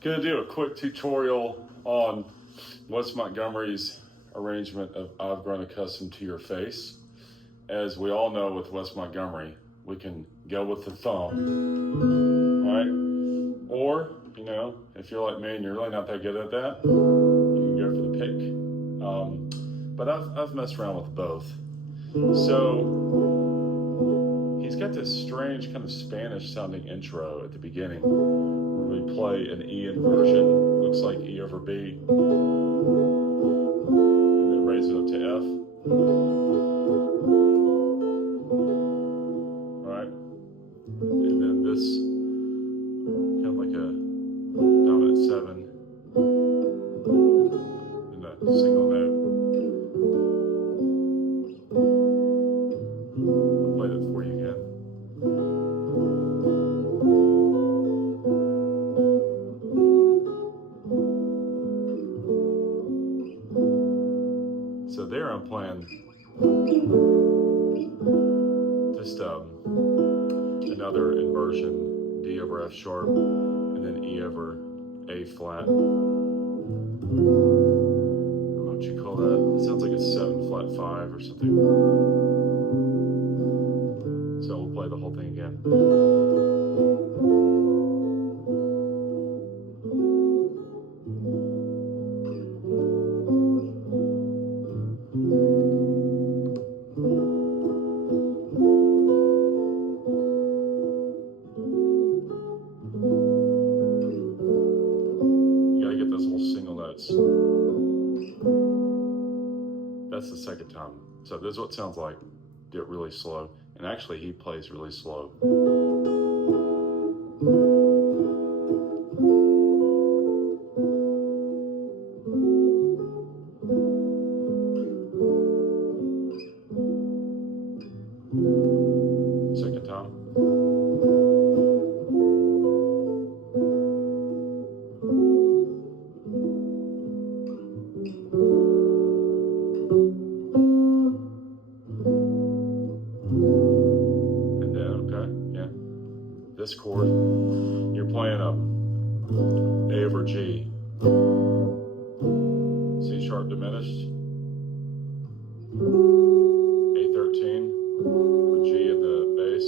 Gonna do a quick tutorial on Wes Montgomery's arrangement of I've Grown Accustomed to Your Face. As we all know with Wes Montgomery, we can go with the thumb, right? Or, if you're like me and you're really not that good at that, you can go for the pick. But I've messed around with both. So he's got this strange kind of Spanish sounding intro at the beginning where we play an E inversion, looks like E over B, and then raise it up to F. All right, and then this kind of like a dominant 7 and a single note. I'll play that for you again. So there I'm playing just another inversion, D over F sharp, and then E over A flat. I don't know what you call that. It sounds like it's 7 flat 5 or something. So we'll play the whole thing again. You gotta get those little single notes. That's the second time. So this is what it sounds like. Do it really slow. And actually he plays really slow. Second time. And then, okay, yeah. This chord, you're playing a over G. C sharp diminished. A13 with G in the bass.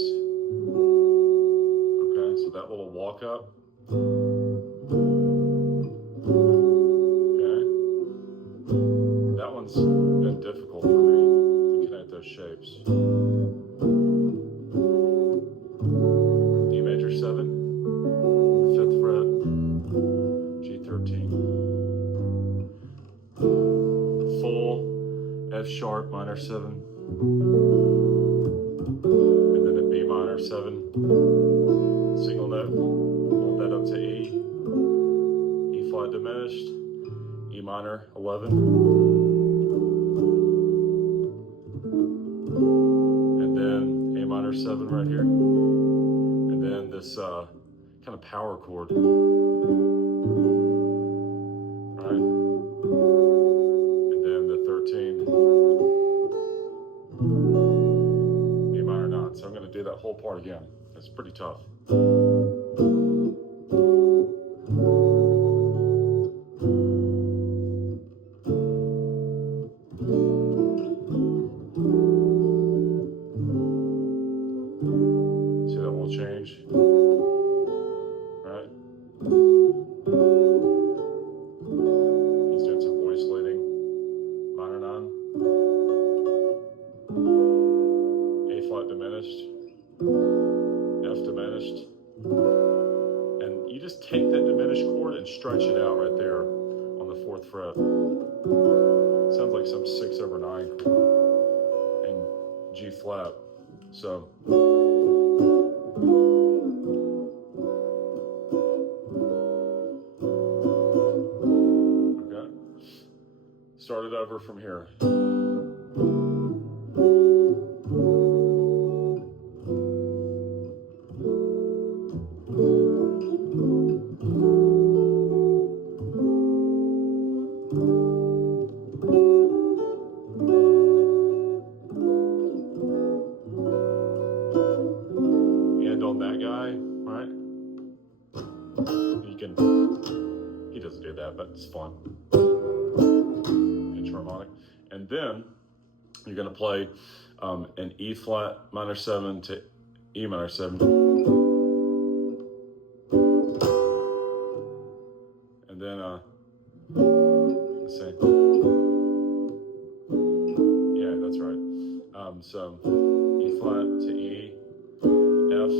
Okay, so that little walk up. Okay. That one's been difficult for me to connect those shapes. D major 7, 5th fret, G13. Full F sharp minor 7. And then a B minor 7. Single note. Hold that up to E. E flat diminished. E minor 11. And then A minor 7 right here. And then this kind of power chord. Alright. And then the 13. B minor 9. So I'm going to do that whole part again. It's pretty tough. See that will change, right? He's doing some voice leading. Minor 9. A flat diminished. F diminished. And you just take that diminished chord and stretch it out right there on the 4th fret. Sounds like some 6 over 9 chord in G flat. So okay. Start it over from here. And on that guy, right? You can doesn't do that, but it's fun. Intro harmonic. And then you're going to play an E flat minor 7 to E minor 7. And then, let's see. Yeah, that's right. So E flat to E, F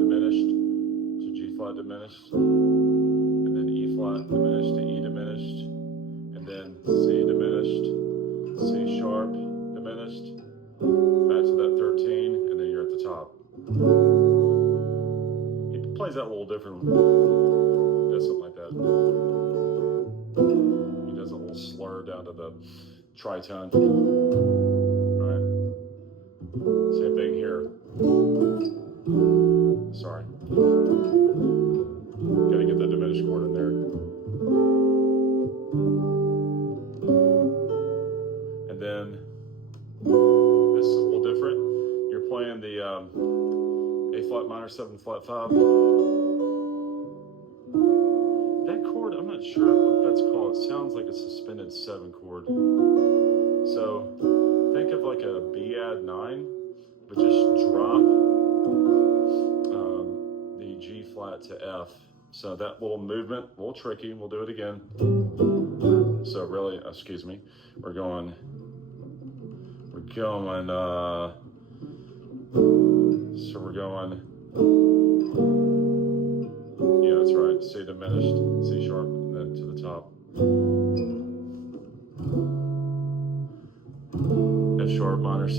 diminished to G flat diminished, and then E flat diminished to E diminished, and then C diminished, C sharp diminished, back to that 13, and then you're at the top. He plays that a little different. He does something like that. He does a little slur down to the tritone. Right. Same thing here. Sorry. Gotta get that diminished chord in there. And then this is a little different. You're playing the A flat minor 7 flat 5. That chord, I'm not sure what that's called. It sounds like a suspended 7 chord. So think of like a B add 9, but just drop the G flat to F. So that little movement, a little tricky. We'll do it again. So really, excuse me, we're going, so we're going, yeah, that's right, C diminished, C sharp, and then to the top. F sharp minor 7,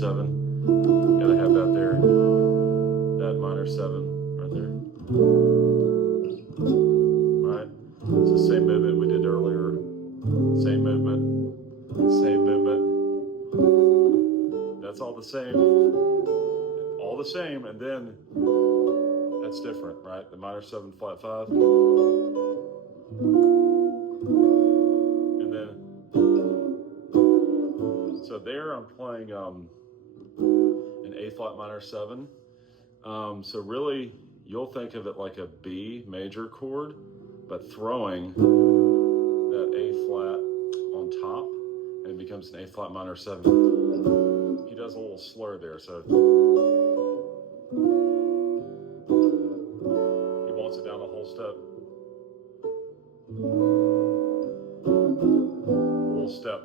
gotta have that there. That minor 7 right there. Right, it's the same movement we did earlier. Same movement, same movement. That's all the same. All the same, and then that's different, right? The minor 7 flat 5. And then, so there I'm playing an A flat minor 7. So really, you'll think of it like a B major chord, but throwing that A flat on top, and it becomes an A flat minor 7. He does a little slur there, so he wants it down the whole step. Whole step.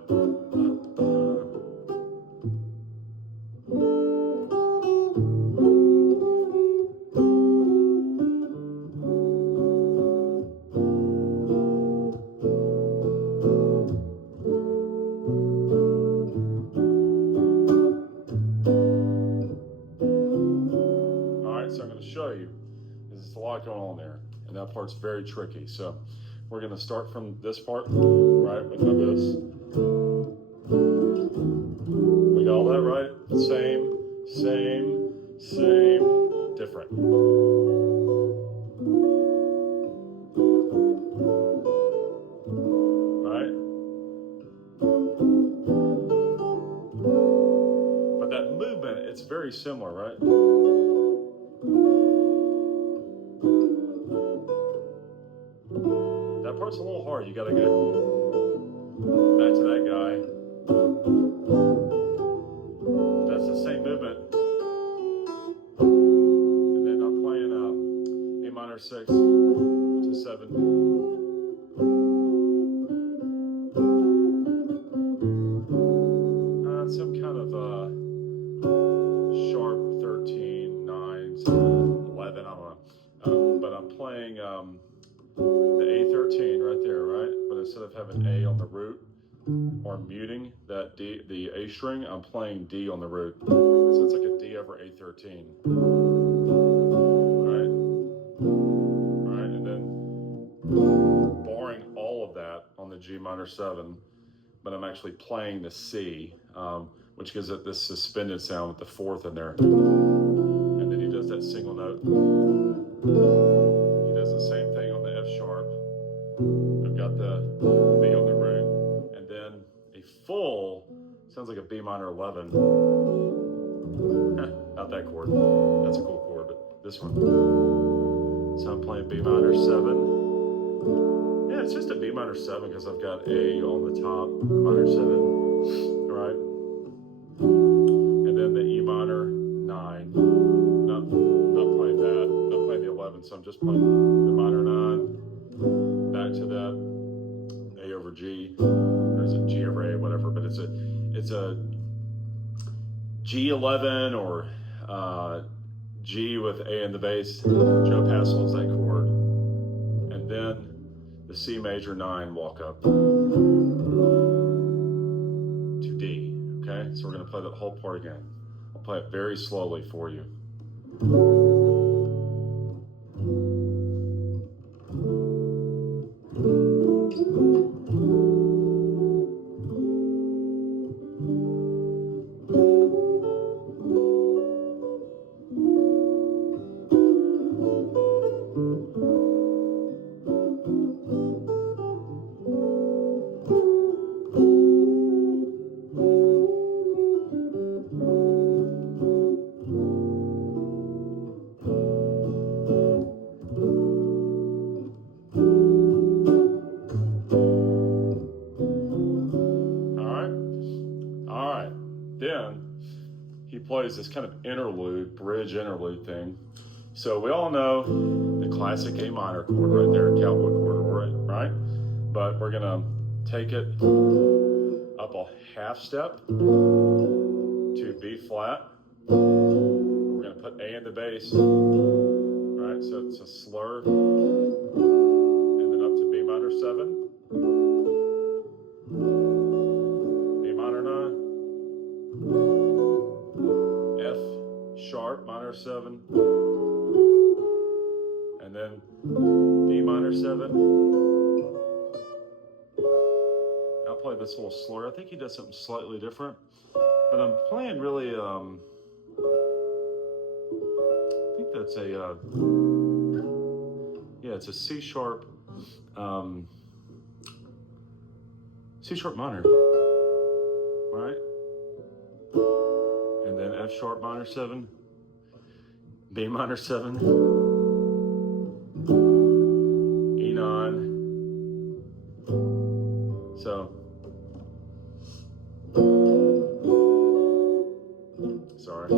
So I'm going to show you. There's a lot going on there, and that part's very tricky. So we're going to start from this part, right, with my this. We got all that right? Same, same, same, different. Right? But that movement, it's very similar, right? That part's a little hard. You gotta get back to that guy. That's the same movement. And then I'm playing A minor 6 to 7. Some kind of sharp 13, 9, 11, I don't know. But I'm playing the A13 right there, right? But instead of having A on the root or muting that D, the A string, I'm playing D on the root. So it's like a D over A13. Right? Right, and then barring all of that on the G minor 7, but I'm actually playing the C, which gives it this suspended sound with the 4th in there. And then he does that single note. He does the same thing on the F sharp. I've got the B on the root, and then a full, sounds like a B minor 11. Not that chord, that's a cool chord, but this one. So I'm playing B minor 7. Yeah, it's just a B minor 7 because I've got A on the top, minor 7, all right? And then the E minor 9, not playing that, not playing the 11, so I'm just playing the minor 9, back to that A over G, or is it G over A, whatever, but it's a G11 or G with A in the bass. Joe Passel's that chord. And then the C major 9 walk up to D, okay? So we're gonna play that whole part again. I'll play it very slowly for you. Then he plays this kind of interlude, bridge interlude thing. So we all know the classic A minor chord right there, cowboy chord, right? But we're gonna take it up a half step to B flat. We're gonna put A in the bass, right? So it's a slur, and then up to B minor 7. F sharp minor 7, and then D minor 7. I'll play this little slur. I think he does something slightly different, but I'm playing really, I think that's a, yeah, it's a C sharp minor, right? And then F sharp minor 7, B minor 7, E9. So, sorry.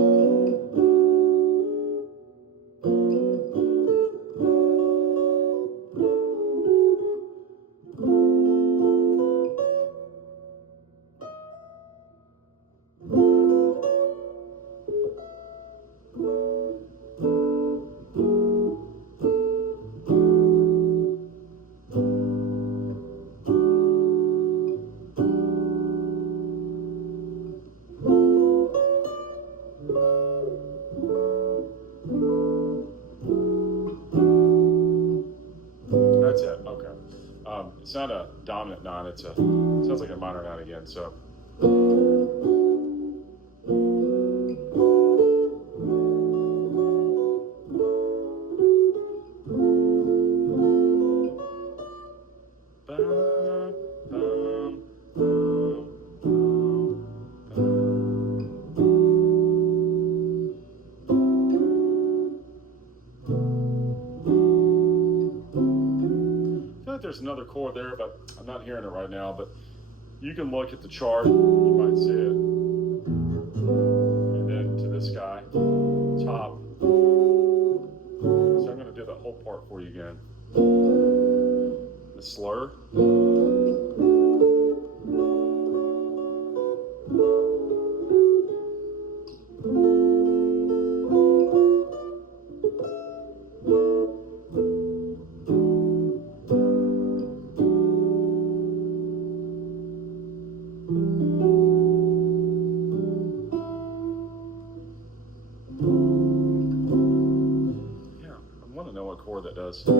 That's it, okay. It's not a dominant 9, it sounds like a minor 9 again, so. There's another chord there, but I'm not hearing it right now, but you can look at the chart, you might see it. And then to this guy, top. So I'm going to do that whole part for you again. The slur. Chord that does top.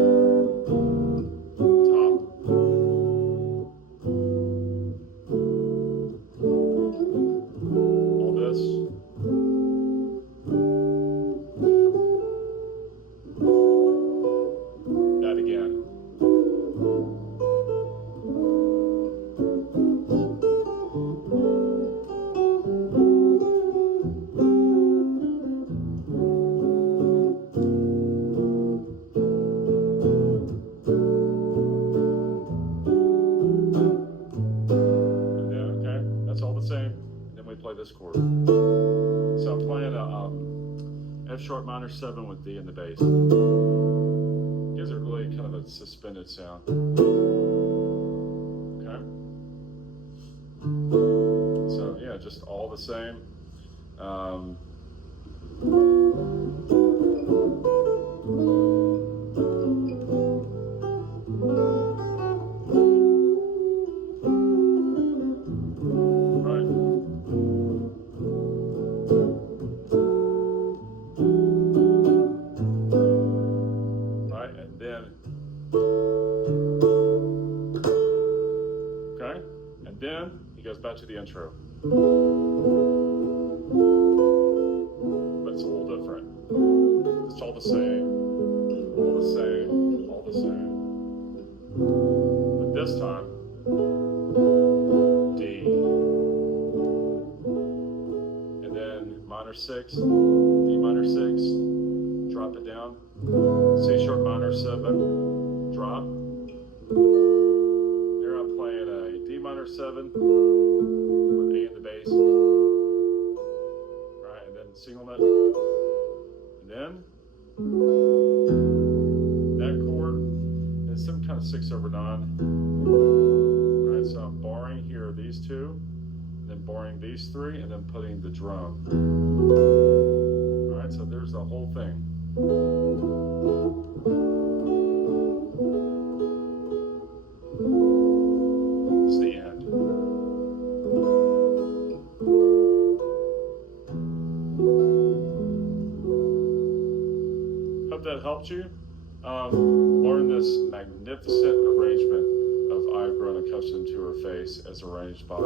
sharp minor 7 with D in the bass. Gives it really kind of a suspended sound. Okay. So yeah, just all the same. Then he goes back to the intro. But it's a little different. It's all the same, all the same, all the same. But this time, D. And then minor 6, D minor 6, drop it down. C sharp minor 7, drop. Playing a D minor 7 with A in the bass, right, and then single note, and then that chord is some kind of 6/9. Right, so I'm barring here these two, and then barring these three, and then putting the drum. All right, so there's the whole thing. Hope that helped you learn this magnificent arrangement of I've Grown Accustomed to Her Face as arranged by